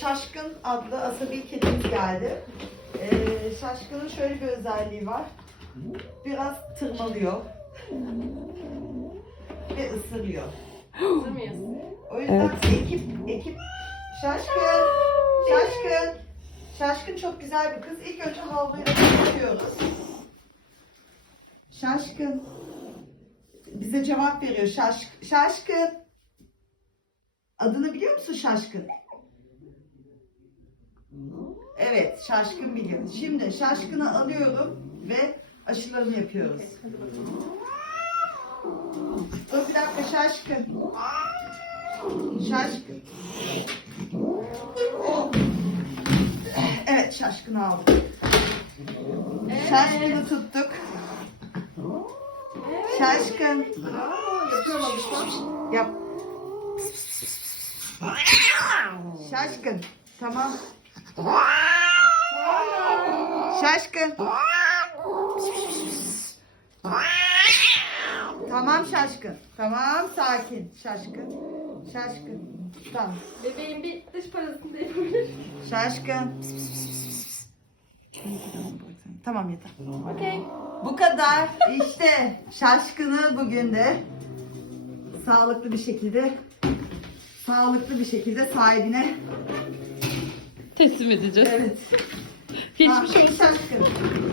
Şaşkın adlı asabi kedimiz geldi. Ee, Şaşkın'ın şöyle bir özelliği var. Biraz tırmalıyor. Ve ısırıyor. O yüzden ekip, ekip Şaşkın, Şaşkın. Şaşkın çok güzel bir kız. İlk önce havluyla yapıyoruz. Şaşkın. Bize cevap veriyor. Şaş, şaşkın. Adını biliyor musun Şaşkın? Evet, Şaşkın biliyor. Şimdi Şaşkın'ı alıyorum ve aşılarını yapıyoruz. Dur bir dakika Şaşkın. Şaşkın. Evet Şaşkın'ı aldık. Şaşkın'ı tuttuk. Şaşkın. Yap. Şaşkın. Tamam. Şaşkın. Tamam şaşkın. Tamam sakin. Şaşkın. Şaşkın. Tamam. Bebeğin bir dış parazitini de yapabilir. Şaşkın. Tamam yeter. Okey. Bu kadar. İşte şaşkını bugün de sağlıklı bir şekilde sağlıklı bir şekilde sahibine Teslim edeceğiz. evet. Geçmiş Ha, şaşkın.